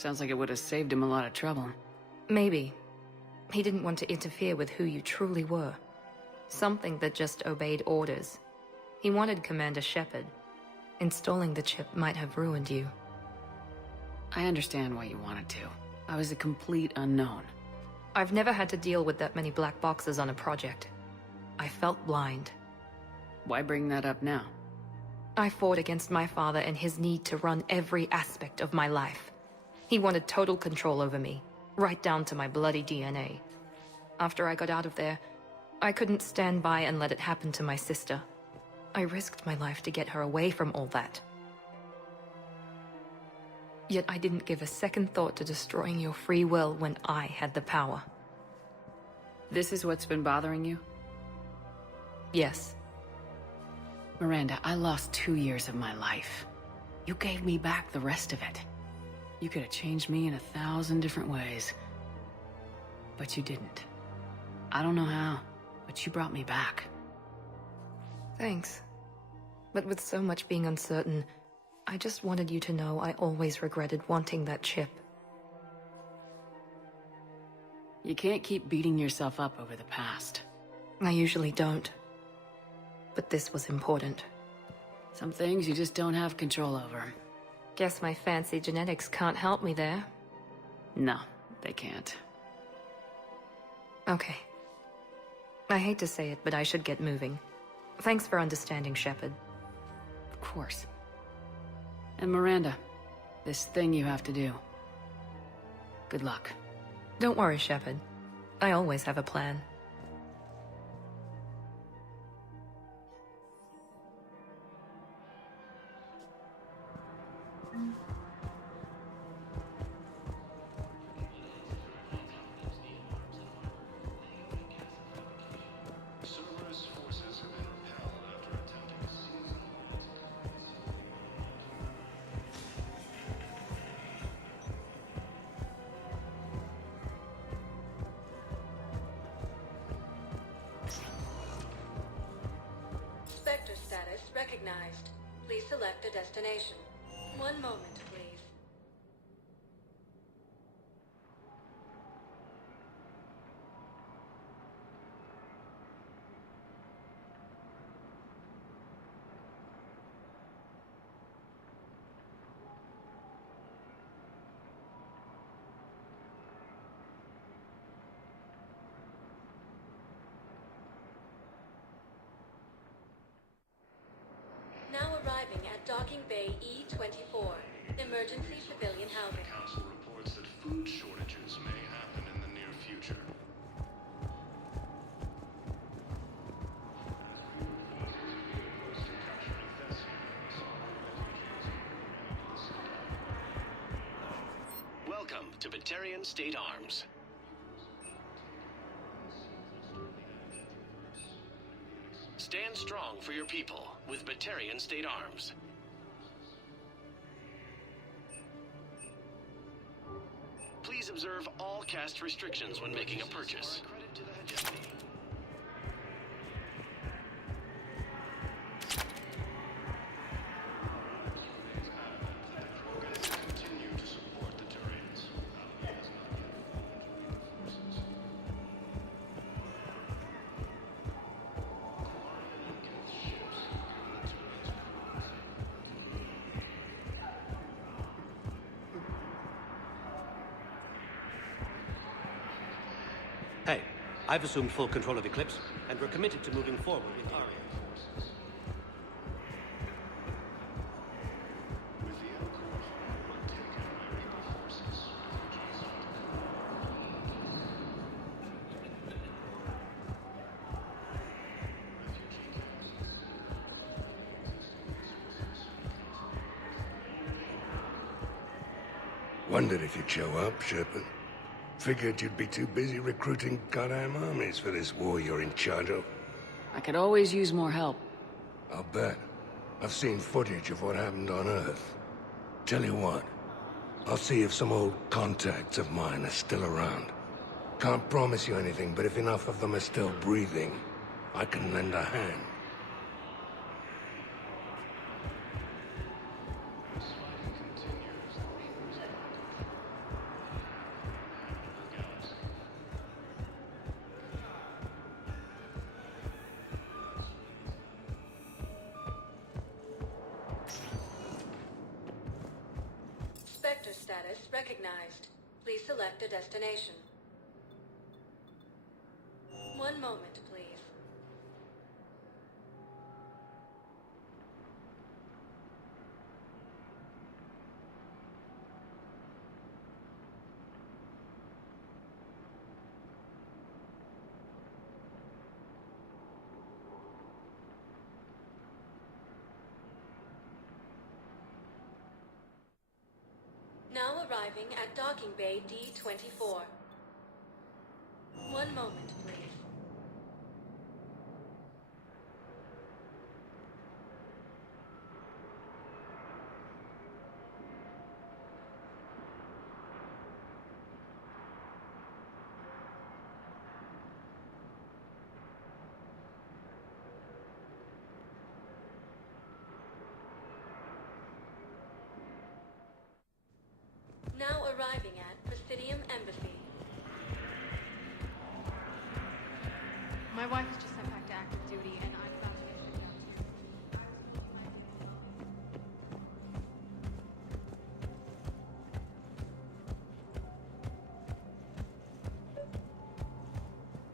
Sounds like it would have saved him a lot of trouble. Maybe. He didn't want to interfere with who you truly were. Something that just obeyed orders. He wanted Commander Shepard. Installing the chip might have ruined you. I understand why you wanted to. I was a complete unknown. I've never had to deal with that many black boxes on a project. I felt blind. Why bring that up now? I fought against my father and his need to run every aspect of my life. He wanted total control over me, right down to my bloody DNA. After I got out of there, I couldn't stand by and let it happen to my sister. I risked my life to get her away from all that. Yet I didn't give a second thought to destroying your free will when I had the power. This is what's been bothering you? Yes. Miranda, I lost 2 years of my life. You gave me back the rest of it. You could have changed me in 1,000 different ways. But you didn't. I don't know how, but you brought me back. Thanks. But with so much being uncertain, I just wanted you to know I always regretted wanting that chip. You can't keep beating yourself up over the past. I usually don't. But this was important. Some things you just don't have control over. Guess my fancy genetics can't help me there. No, they can't. Okay. I hate to say it, but I should get moving. Thanks for understanding, Shepard. Of course. And Miranda, this thing you have to do. Good luck. Don't worry, Shepard. I always have a plan. Sector status recognized. Please select a destination. One moment, please. Now arriving at Docking Bay E-24, emergency civilian housing. Council reports that food shortages may happen in the near future. Welcome to Batarian State Arms. Stand strong for your people with Batarian State Arms. Please observe all caste restrictions when making a purchase. Credit to the hegemony. Continue to support the Turians. Hey, I've assumed full control of Eclipse, and we're committed to moving forward with Aria. With the Elcor home taken by Reaper forces, Wondered if you'd show up, Shepard. Figured you'd be too busy recruiting goddamn armies for this war you're in charge of. I could always use more help. I'll bet. I've seen footage of what happened on Earth. Tell you what, I'll see if some old contacts of mine are still around. Can't promise you anything, but if enough of them are still breathing, I can lend a hand. Spectre status recognized. Please select a destination. One moment, please. Now arriving at docking bay D-24. One moment, please. Now arriving at Presidium Embassy. My wife was just sent back to active duty, and I'm about to get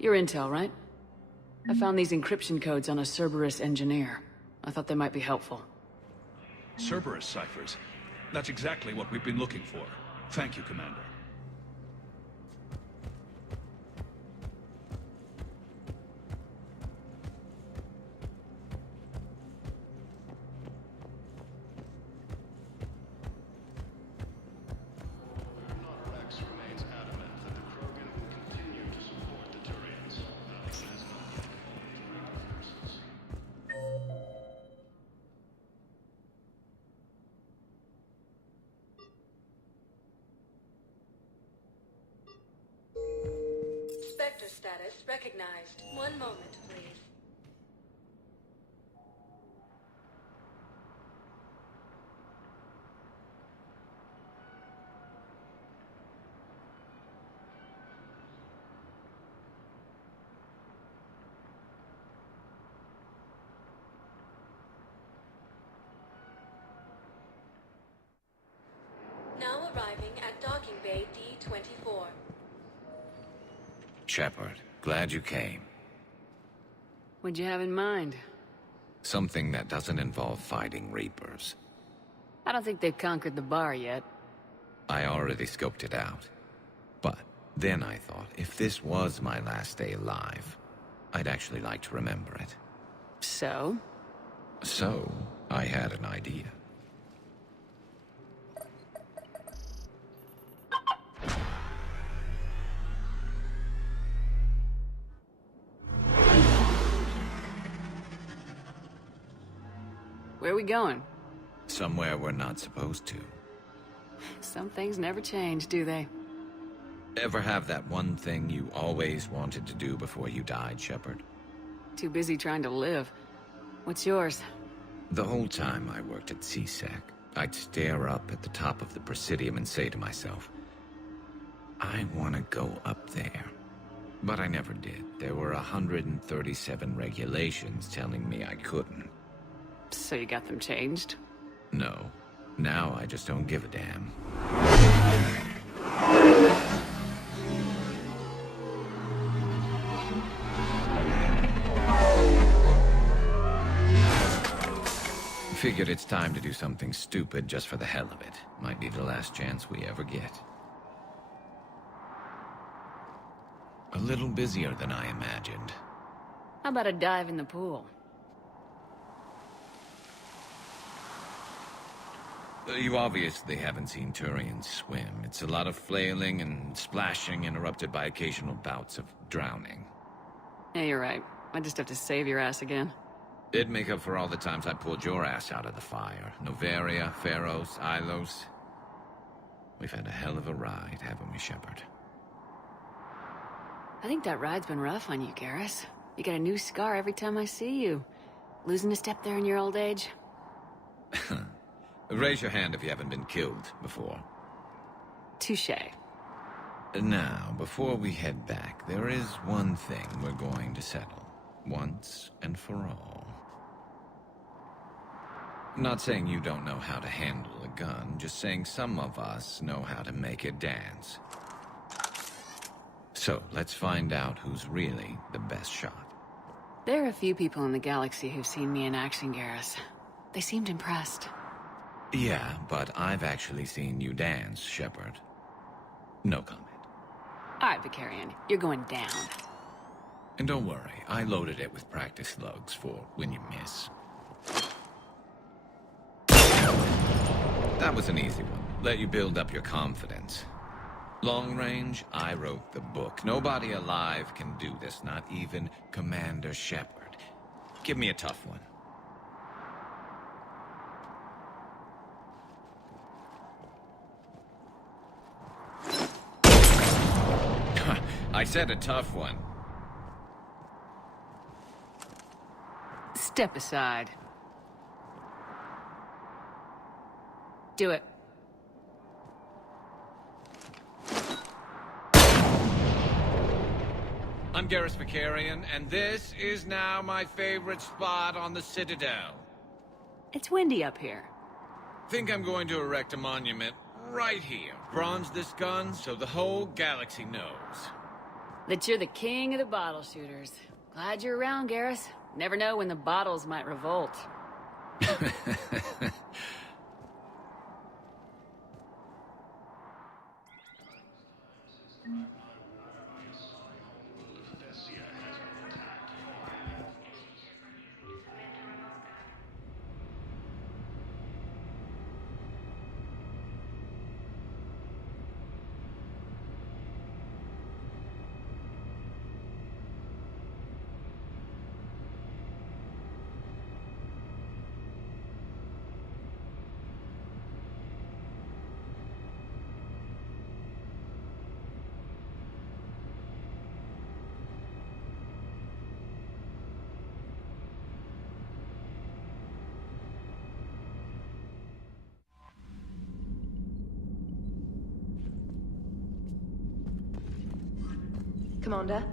Your intel, right? I found these encryption codes on a Cerberus engineer. I thought they might be helpful. Cerberus ciphers. That's exactly what we've been looking for. Thank you, Commander. Rex remains adamant that the Krogan will continue to support the Turians. It has nothing to do with forces. Spectre status recognized. One moment, please. Now arriving at docking bay D-24. Shepard, glad you came. What'd you have in mind? Something that doesn't involve fighting Reapers. I don't think they've conquered the bar yet. I already scoped it out. But then I thought, if this was my last day alive, I'd actually like to remember it. So? So, I had an idea. Where are we going? Somewhere we're not supposed to. Some things never change, do they? Ever have that one thing you always wanted to do before you died, Shepard? Too busy trying to live. What's yours? The whole time I worked at CSEC, I'd stare up at the top of the Presidium and say to myself, I want to go up there. But I never did. There were 137 regulations telling me I couldn't. So you got them changed? No. Now I just don't give a damn. Figured it's time to do something stupid just for the hell of it. Might be the last chance we ever get. A little busier than I imagined. How about a dive in the pool? You obviously haven't seen Turians swim. It's a lot of flailing and splashing interrupted by occasional bouts of drowning. Yeah, you're right. I just have to save your ass again. It'd make up for all the times I pulled your ass out of the fire. Noveria, Pharos, Ilos. We've had a hell of a ride, haven't we, Shepard? I think that ride's been rough on you, Garrus. You get a new scar every time I see you. Losing a step there in your old age? Raise your hand if you haven't been killed before. Touché. Now, before we head back, there is one thing we're going to settle. Once and for all. Not saying you don't know how to handle a gun, just saying some of us know how to make it dance. So, let's find out who's really the best shot. There are a few people in the galaxy who've seen me in action, Garrus. They seemed impressed. Yeah, but I've actually seen you dance, Shepard. No comment. All right, Batarian, you're going down. And don't worry, I loaded it with practice slugs for when you miss. That was an easy one. Let you build up your confidence. Long range, I wrote the book. Nobody alive can do this, not even Commander Shepard. Give me a tough one. I said a tough one. Step aside. Do it. I'm Garrus Batarian, and this is now my favorite spot on the Citadel. It's windy up here. Think I'm going to erect a monument right here. Bronze this gun so the whole galaxy knows. That you're the king of the bottle shooters. Glad you're around, Garrus. Never know when the bottles might revolt. Commander?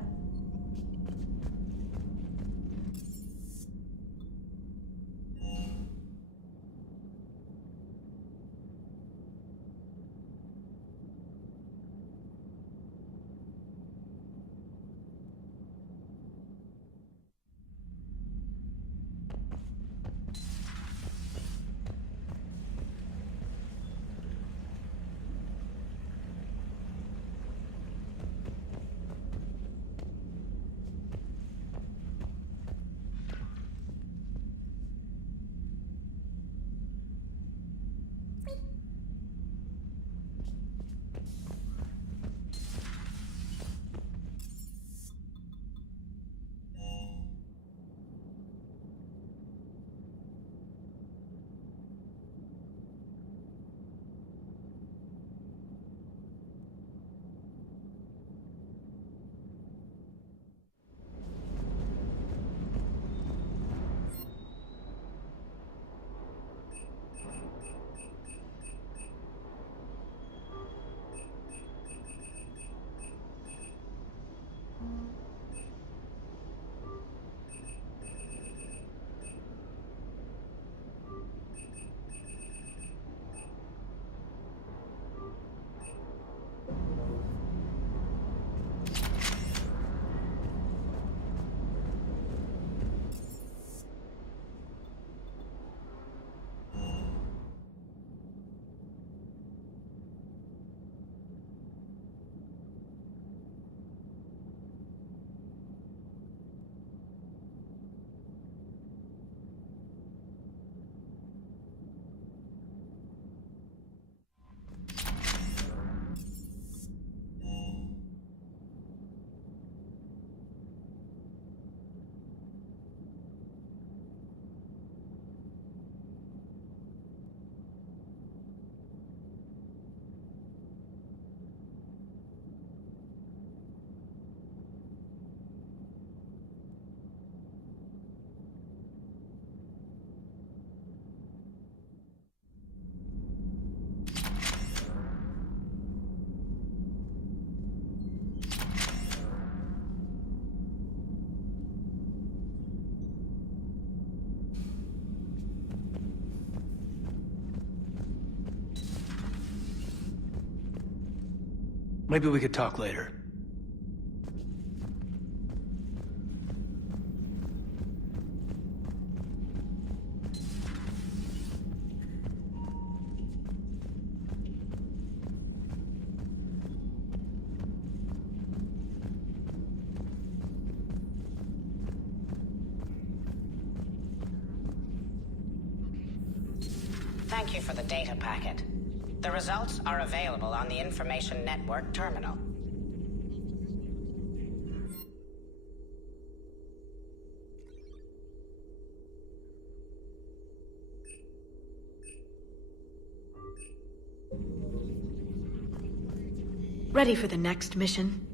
Maybe we could talk later. Thank you for the data packet. The results are available on the Information Network terminal. Ready for the next mission?